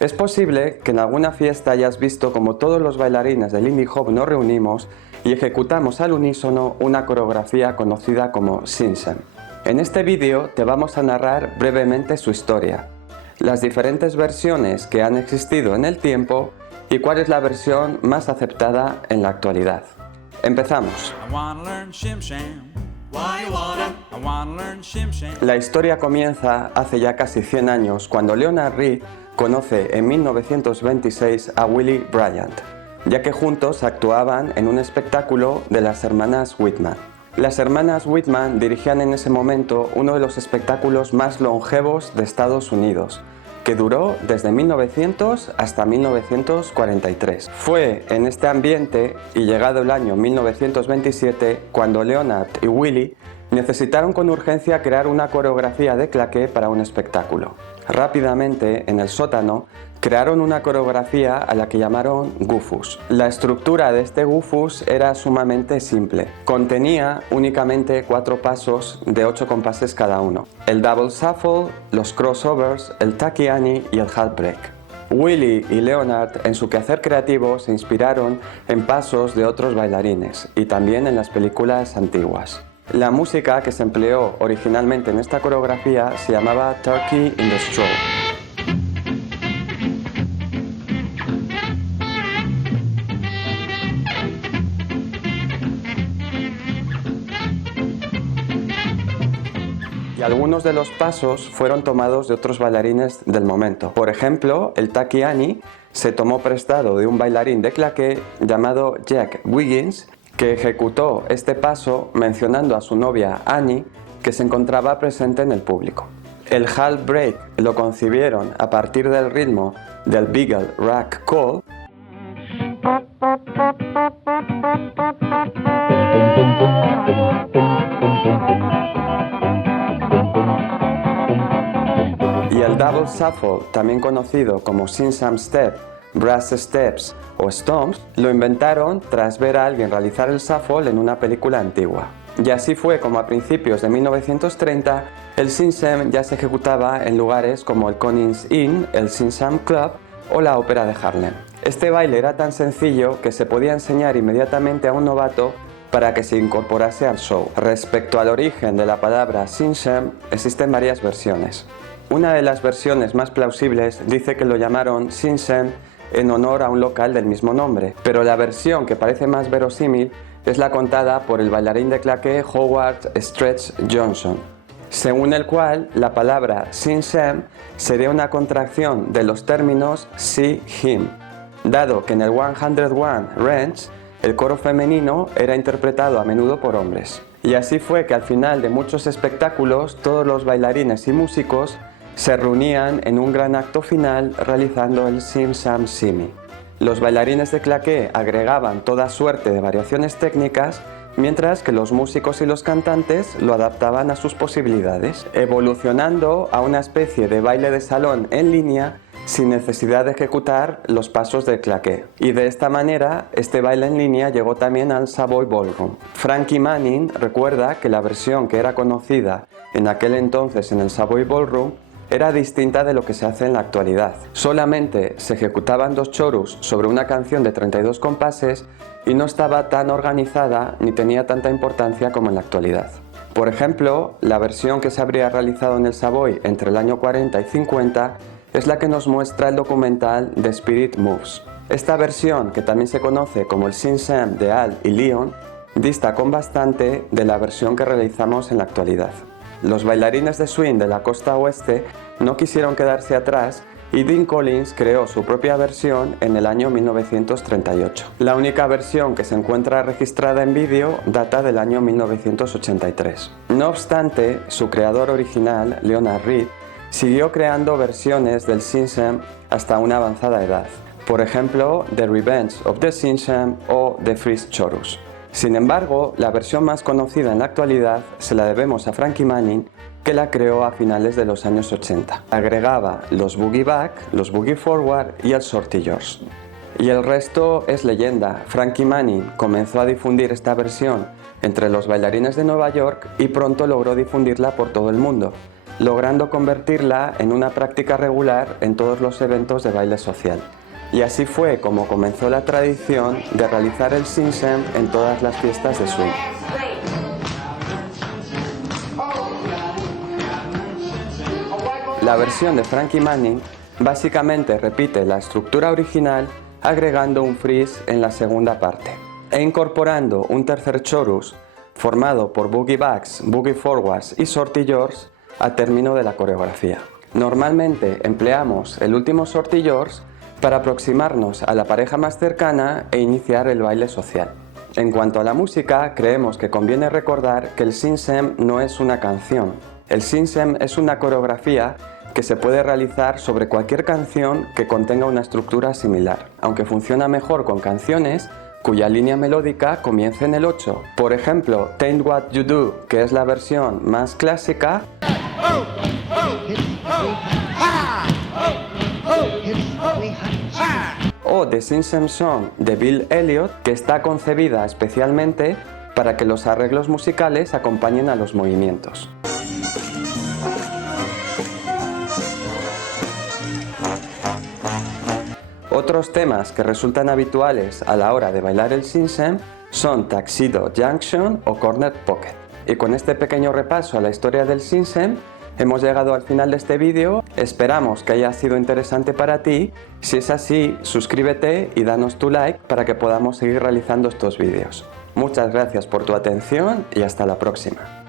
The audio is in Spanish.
Es posible que en alguna fiesta hayas visto como todos los bailarines del Lindy Hop nos reunimos y ejecutamos al unísono una coreografía conocida como Sinsem. En este vídeo te vamos a narrar brevemente su historia, las diferentes versiones que han existido en el tiempo y cuál es la versión más aceptada en la actualidad. Empezamos. La historia comienza hace ya casi 100 años cuando Leonard Reed conoce en 1926 a Willie Bryant, ya que juntos actuaban en un espectáculo de las hermanas Whitman. Las hermanas Whitman dirigían en ese momento uno de los espectáculos más longevos de Estados Unidos, que duró desde 1900 hasta 1943. Fue en este ambiente y llegado el año 1927 cuando Leonard y Willie necesitaron con urgencia crear una coreografía de claqué para un espectáculo. Rápidamente, en el sótano, crearon una coreografía a la que llamaron Goofus. La estructura de este Goofus era sumamente simple. Contenía únicamente 4 pasos de 8 compases cada uno: el double shuffle, los crossovers, el tucky Annie y el half break. Willie y Leonard en su quehacer creativo se inspiraron en pasos de otros bailarines y también en las películas antiguas. La música que se empleó originalmente en esta coreografía se llamaba Turkey in the Straw. Y algunos de los pasos fueron tomados de otros bailarines del momento. Por ejemplo, el tucky Annie se tomó prestado de un bailarín de claqué llamado Jack Wiggins, que ejecutó este paso mencionando a su novia Annie, que se encontraba presente en el público. El half break lo concibieron a partir del ritmo del Beagle Rack Call y el double shuffle, también conocido como Sinsam Step, Brass Steps o Stomps, lo inventaron tras ver a alguien realizar el shuffle en una película antigua. Y así fue como a principios de 1930 el Sinsem ya se ejecutaba en lugares como el Conings Inn, el Sinsam Club o la Ópera de Harlem. Este baile era tan sencillo que se podía enseñar inmediatamente a un novato para que se incorporase al show. Respecto al origen de la palabra Sinsem, existen varias versiones. Una de las versiones más plausibles dice que lo llamaron Sinsem en honor a un local del mismo nombre, pero la versión que parece más verosímil es la contada por el bailarín de claqué Howard Stretch Johnson, según el cual la palabra Sinsem sería una contracción de los términos she, him, dado que en el 101 Ranch el coro femenino era interpretado a menudo por hombres. Y así fue que al final de muchos espectáculos todos los bailarines y músicos se reunían en un gran acto final realizando el Sim Sam Simi. Los bailarines de claqué agregaban toda suerte de variaciones técnicas, mientras que los músicos y los cantantes lo adaptaban a sus posibilidades, evolucionando a una especie de baile de salón en línea sin necesidad de ejecutar los pasos de claqué. Y de esta manera, este baile en línea llegó también al Savoy Ballroom. Frankie Manning recuerda que la versión que era conocida en aquel entonces en el Savoy Ballroom era distinta de lo que se hace en la actualidad. Solamente se ejecutaban 2 chorus sobre una canción de 32 compases y no estaba tan organizada ni tenía tanta importancia como en la actualidad. Por ejemplo, la versión que se habría realizado en el Savoy entre el año 40 y 50 es la que nos muestra el documental The Spirit Moves. Esta versión, que también se conoce como el Sinsem de Al y Leon, dista con bastante de la versión que realizamos en la actualidad. Los bailarines de swing de la costa oeste no quisieron quedarse atrás y Dean Collins creó su propia versión en el año 1938. La única versión que se encuentra registrada en vídeo data del año 1983. No obstante, su creador original, Leonard Reed, siguió creando versiones del Sinsem hasta una avanzada edad. Por ejemplo, The Revenge of the Sinsem o The Freeze Chorus. Sin embargo, la versión más conocida en la actualidad se la debemos a Frankie Manning, que la creó a finales de los años 80. Agregaba los boogie back, los boogie forward y el shorty George. Y el resto es leyenda. Frankie Manning comenzó a difundir esta versión entre los bailarines de Nueva York y pronto logró difundirla por todo el mundo. logrando convertirla en una práctica regular en todos los eventos de baile social. Y así fue como comenzó la tradición de realizar el sinsem en todas las fiestas de swing. La versión de Frankie Manning básicamente repite la estructura original agregando un freeze en la segunda parte e incorporando un tercer chorus formado por boogie backs, boogie forwards y sortillors a término de la coreografía. Normalmente empleamos el último sortillors para aproximarnos a la pareja más cercana e iniciar el baile social. En cuanto a la música, creemos que conviene recordar que el sinsem no es una canción. El sinsem es una coreografía que se puede realizar sobre cualquier canción que contenga una estructura similar, aunque funciona mejor con canciones cuya línea melódica comience en el 8. Por ejemplo, Taint What You Do, que es la versión más clásica, o The Sinsem Song de Bill Elliott, que está concebida especialmente para que los arreglos musicales acompañen a los movimientos. Otros temas que resultan habituales a la hora de bailar el sinsem son Tuxedo Junction o Corner Pocket. Y con este pequeño repaso a la historia del sinsem, hemos llegado al final de este vídeo. Esperamos que haya sido interesante para ti. Si es así, suscríbete y danos tu like para que podamos seguir realizando estos vídeos. Muchas gracias por tu atención y hasta la próxima.